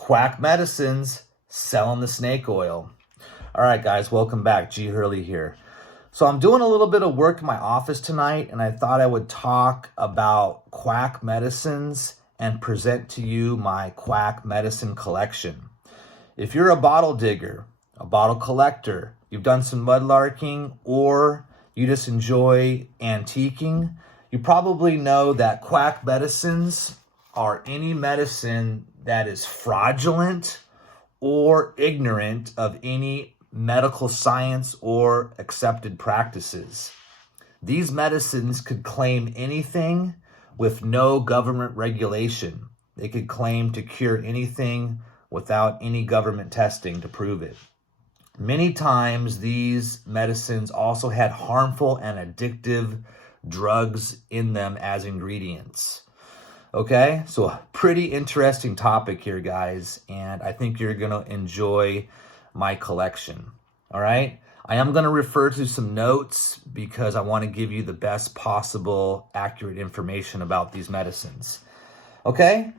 Quack Medicines, selling the snake oil. All right, guys, welcome back. G. Hurley here. So I'm doing a little bit of work in my office tonight, and I thought I would talk about Quack Medicines and present to you my Quack Medicine collection. If you're a bottle digger, a bottle collector, you've done some mudlarking, or you just enjoy antiquing, you probably know that Quack Medicines are any medicine that is fraudulent or ignorant of any medical science or accepted practices. These medicines could claim anything with no government regulation. They could claim to cure anything without any government testing to prove it. Many times these medicines also had harmful and addictive drugs in them as ingredients. Okay, so a pretty interesting topic here, guys, and I think you're going to enjoy my collection. All right, I am going to refer to some notes because I want to give you the best possible accurate information about these medicines. Okay,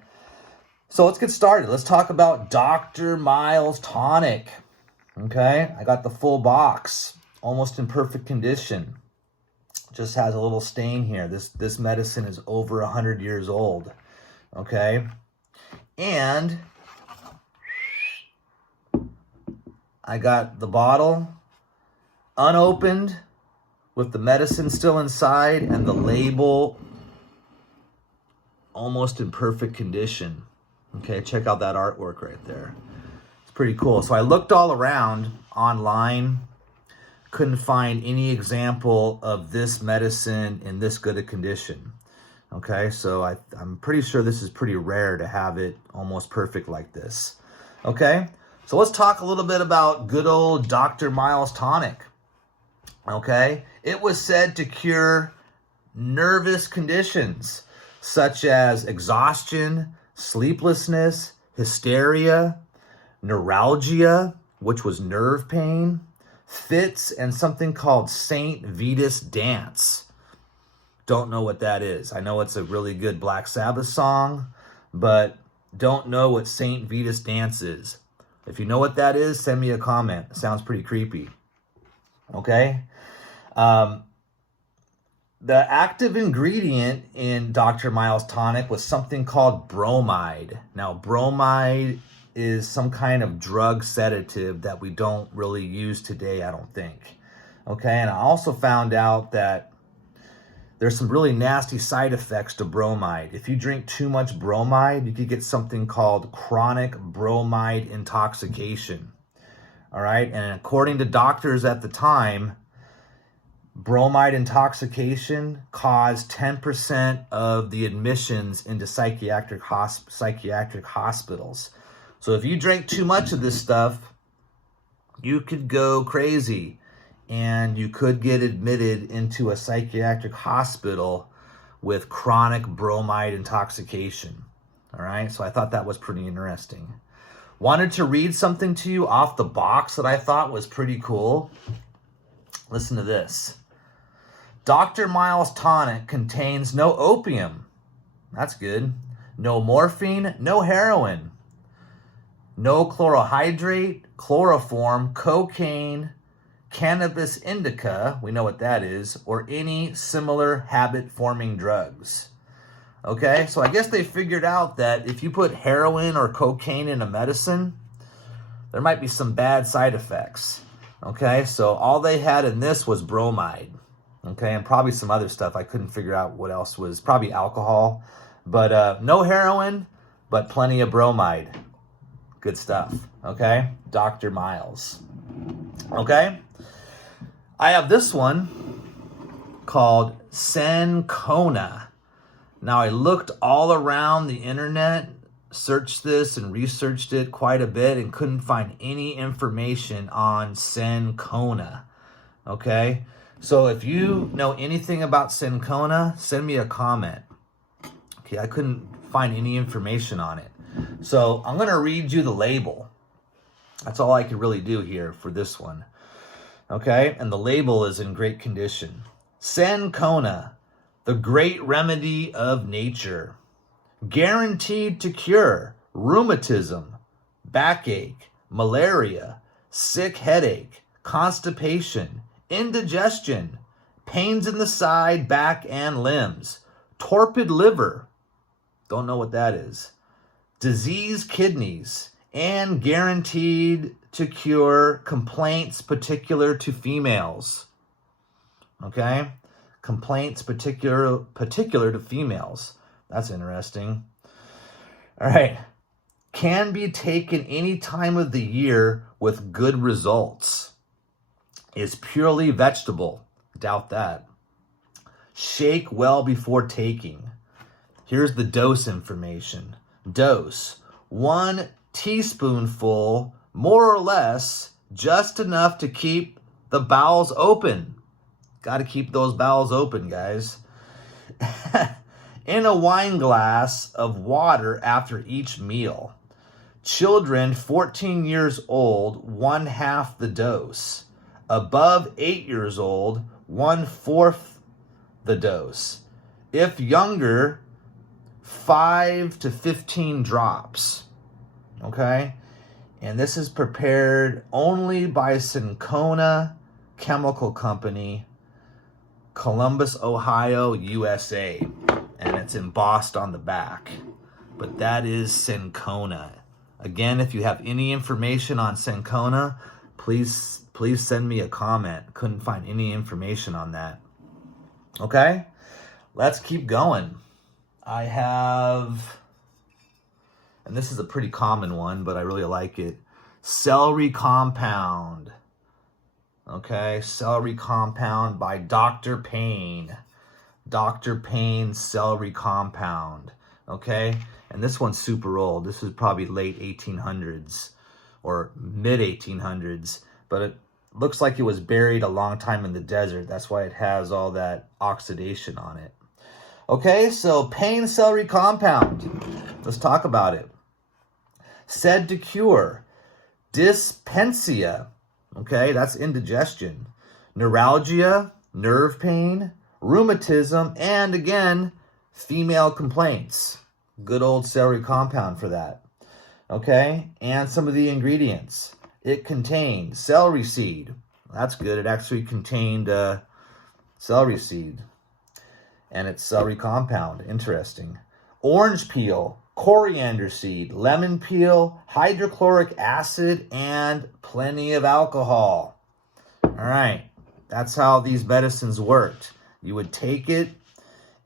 so let's get started. Let's talk about Dr. Miles Tonic. Okay, I got the full box, almost in perfect condition. Just has a little stain here. This medicine is over 100 years old. Okay, and I got the bottle unopened with the medicine still inside and the label almost in perfect condition. Okay, check out that artwork right there. It's pretty cool. So I looked all around online, couldn't find any example of this medicine in this good a condition. Okay, so I'm pretty sure this is pretty rare to have it almost perfect like this. Okay, so let's talk a little bit about good old Dr. Miles Tonic. Okay, it was said to cure nervous conditions such as exhaustion, sleeplessness, hysteria, neuralgia, which was nerve pain, fits, and something called St. Vitus dance. Don't know what that is. I know it's a really good Black Sabbath song, but don't know what St. Vitus dance is. If you know what that is, send me a comment. It sounds pretty creepy. Okay? The active ingredient in Dr. Miles Tonic was something called bromide. Now, bromide is some kind of drug sedative that we don't really use today, I don't think. Okay, and I also found out that there's some really nasty side effects to bromide. If you drink too much bromide, you could get something called chronic bromide intoxication. All right, and according to doctors at the time, bromide intoxication caused 10% of the admissions into psychiatric hospitals. So if you drink too much of this stuff, you could go crazy and you could get admitted into a psychiatric hospital with chronic bromide intoxication. All right, so I thought that was pretty interesting. Wanted to read something to you off the box that I thought was pretty cool. Listen to this. Dr. Miles Tonic contains no opium. That's good. No morphine, no heroin. No chlorohydrate, chloroform, cocaine, cannabis indica, we know what that is, or any similar habit-forming drugs. Okay, so I guess they figured out that if you put heroin or cocaine in a medicine, there might be some bad side effects. Okay, so all they had in this was bromide. Okay, and probably some other stuff. I couldn't figure out what else was, probably alcohol. But no heroin, but plenty of bromide. Good stuff, okay? Dr. Miles. Okay? I have this one called Sencona. Now, I looked all around the internet, searched this and researched it quite a bit and couldn't find any information on Sencona, okay? So if you know anything about Sencona, send me a comment. Okay, I couldn't find any information on it. So I'm going to read you the label. That's all I could really do here for this one. Okay, and the label is in great condition. Sencona, the great remedy of nature. Guaranteed to cure rheumatism, backache, malaria, sick headache, constipation, indigestion, pains in the side, back, and limbs, torpid liver, don't know what that is, diseased kidneys, and guaranteed to cure complaints particular to females. Okay? Complaints particular to females. That's interesting. All right. Can be taken any time of the year with good results. Is purely vegetable. Doubt that. Shake well before taking. Here's the dose information. Dose: 1 teaspoonful, more or less, just enough to keep the bowels open. Got to keep those bowels open, guys. In a wine glass of water after each meal. Children 14 years old, 1/2 the dose. Above 8 years old, 1/4 the dose. If younger, 5 to 15 drops. Okay? And this is prepared only by Sencona Chemical Company, Columbus, Ohio, USA. And it's embossed on the back. But that is Sencona. Again, if you have any information on Sencona, please send me a comment. Couldn't find any information on that. Okay? Let's keep going. I have, and this is a pretty common one, but I really like it. Celery compound. Okay? Celery compound by Dr. Payne. Dr. Payne's celery compound. Okay? And this one's super old. This is probably late 1800s or mid 1800s, but it looks like it was buried a long time in the desert. That's why it has all that oxidation on it. Okay, so Payne celery compound. Let's talk about it. Said to cure dyspepsia. Okay, that's indigestion. Neuralgia, nerve pain, rheumatism, and again, female complaints. Good old celery compound for that. Okay, and some of the ingredients. It contained celery seed. That's good. It actually contained celery seed. And it's celery compound. Interesting. Orange peel, coriander seed, lemon peel, hydrochloric acid, and plenty of alcohol. All right. That's how these medicines worked. You would take it,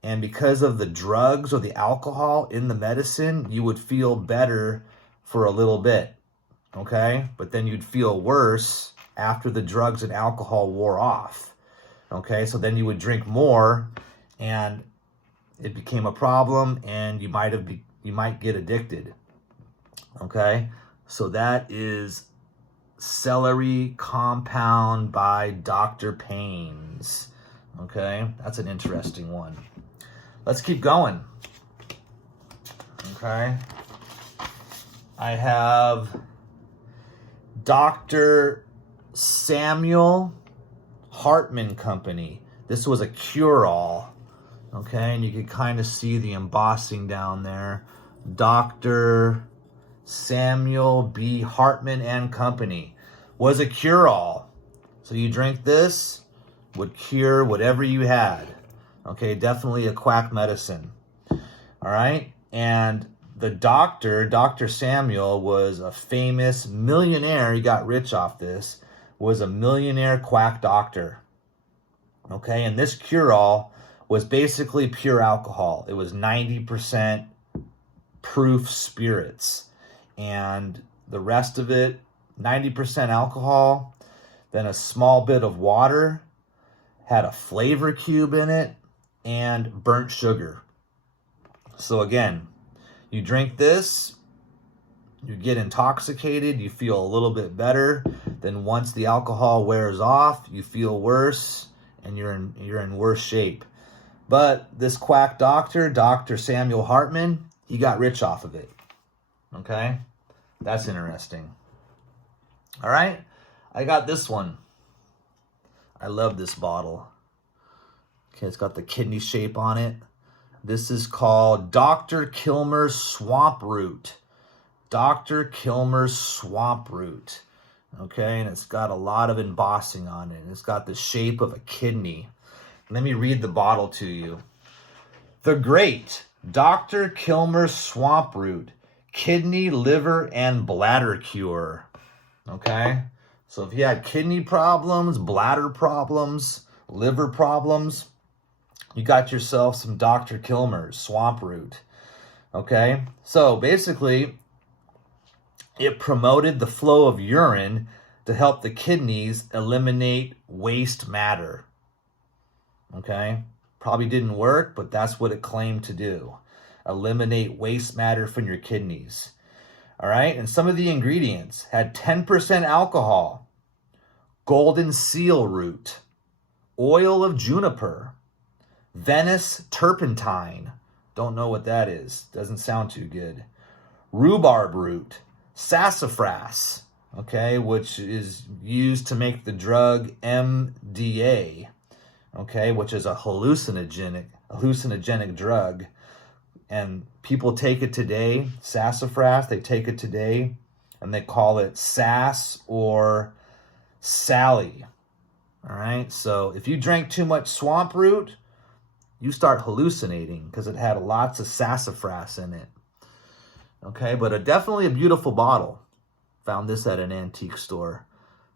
and because of the drugs or the alcohol in the medicine, you would feel better for a little bit. Okay? But then you'd feel worse after the drugs and alcohol wore off. Okay? So then you would drink more, and it became a problem, and you might get addicted. Okay? So that is celery compound by Dr. Payne's. Okay? That's an interesting one. Let's keep going. Okay? I have Dr. Samuel Hartman Company. This was a cure-all. Okay, and you can kind of see the embossing down there. Dr. Samuel B. Hartman and Company was a cure-all. So you drink this, would cure whatever you had. Okay, definitely a quack medicine. All right, and the doctor, Dr. Samuel, was a famous millionaire. He got rich off this. Was a millionaire quack doctor. Okay, and this cure-all was basically pure alcohol. It was 90% proof spirits. And the rest of it, 90% alcohol, then a small bit of water, had a flavor cube in it, and burnt sugar. So again, you drink this, you get intoxicated, you feel a little bit better. Then once the alcohol wears off, you feel worse, and you're in worse shape. But this quack doctor, Dr. Samuel Hartman, he got rich off of it. Okay? That's interesting. All right? I got this one. I love this bottle. Okay, it's got the kidney shape on it. This is called Dr. Kilmer's Swamp Root. Dr. Kilmer's Swamp Root. Okay, and it's got a lot of embossing on it. It's got the shape of a kidney. Let me read the bottle to you. The Great Dr. Kilmer's Swamp Root, Kidney, Liver, and Bladder Cure. Okay, so if you had kidney problems, bladder problems, liver problems, you got yourself some Dr. Kilmer's Swamp Root. Okay, so basically, it promoted the flow of urine to help the kidneys eliminate waste matter. Okay, probably didn't work, but that's what it claimed to do. Eliminate waste matter from your kidneys. All right, and some of the ingredients had 10% alcohol, golden seal root, oil of juniper, Venice turpentine. Don't know what that is. Doesn't sound too good. Rhubarb root, sassafras, okay, which is used to make the drug MDA, okay, which is a hallucinogenic drug. And people take it today, sassafras, they take it today, and they call it sass or Sally. All right, so if you drank too much swamp root, you start hallucinating because it had lots of sassafras in it. Okay, but definitely a beautiful bottle. Found this at an antique store.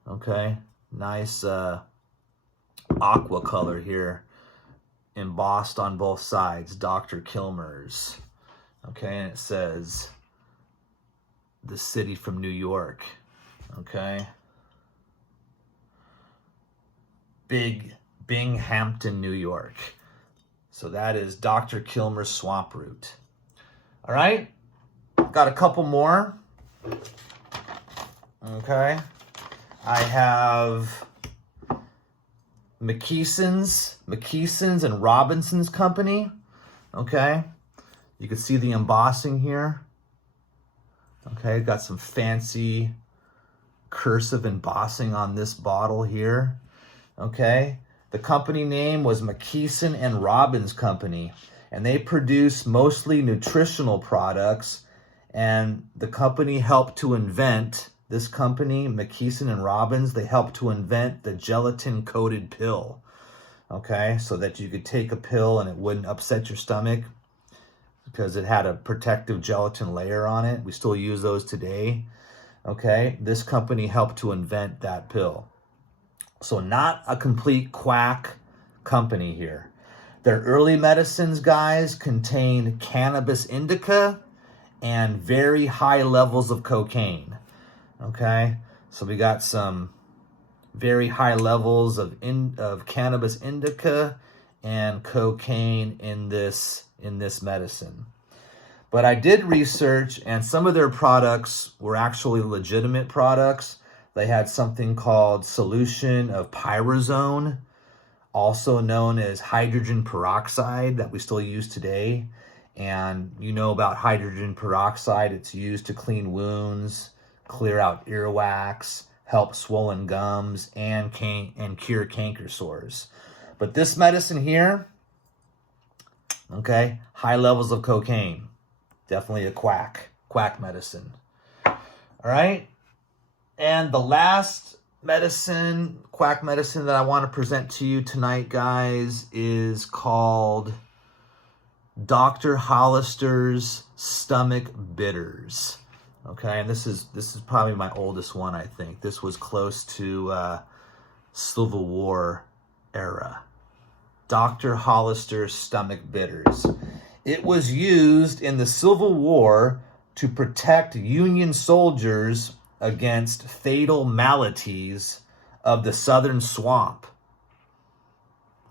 Okay, nice aqua color here, embossed on both sides, Dr. Kilmer's. Okay, and it says the city from New York. Okay, Binghamton, New York. So that is Dr. Kilmer's Swamp Root. All right, got a couple more. Okay, I have McKeeson's and Robinson's Company. Okay, you can see the embossing here. Okay, got some fancy cursive embossing on this bottle here. Okay, the company name was McKeeson and Robbins Company, and they produce mostly nutritional products, and the company helped to invent, this company, McKeeson and Robbins, they helped to invent the gelatin-coated pill, okay, so that you could take a pill and it wouldn't upset your stomach because it had a protective gelatin layer on it. We still use those today, okay? This company helped to invent that pill. So not a complete quack company here. Their early medicines, guys, contained cannabis indica and very high levels of cocaine. Okay, so we got some very high levels of cannabis indica and cocaine in this medicine. But I did research, and some of their products were actually legitimate products. They had something called solution of pyrazone, also known as hydrogen peroxide, that we still use today. And you know about hydrogen peroxide, it's used to clean wounds, clear out earwax, help swollen gums, and cure canker sores. But this medicine here, okay, high levels of cocaine. Definitely a quack medicine. All right. And the last medicine, quack medicine that I want to present to you tonight, guys, is called Dr. Hollister's Stomach Bitters. Okay, and this is probably my oldest one, I think. This was close to Civil War era. Dr. Hollister's Stomach Bitters. It was used in the Civil War to protect Union soldiers against fatal maladies of the southern swamp.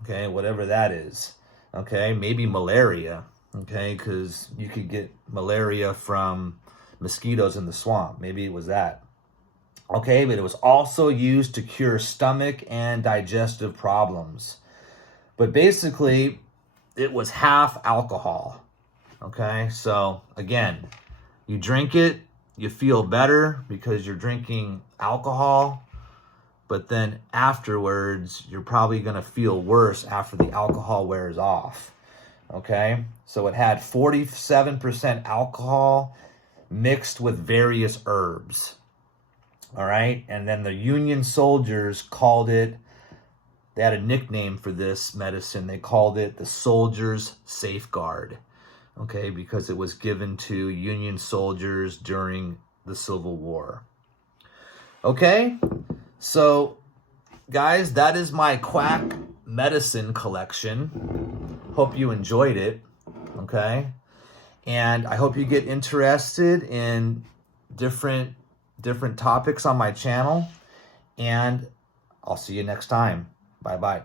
Okay, whatever that is. Okay, maybe malaria. Okay, because you could get malaria from mosquitoes in the swamp. Maybe it was that. Okay, but it was also used to cure stomach and digestive problems. But basically, it was half alcohol. Okay, so again, you drink it, you feel better because you're drinking alcohol, but then afterwards, you're probably going to feel worse after the alcohol wears off. Okay, so it had 47% alcohol, mixed with various herbs. All right. And then the Union soldiers called it, they had a nickname for this medicine. They called it the Soldier's Safeguard. Okay. Because it was given to Union soldiers during the Civil War. Okay. So, guys, that is my Quack medicine collection. Hope you enjoyed it. Okay. And I hope you get interested in different topics on my channel. And I'll see you next time. Bye-bye.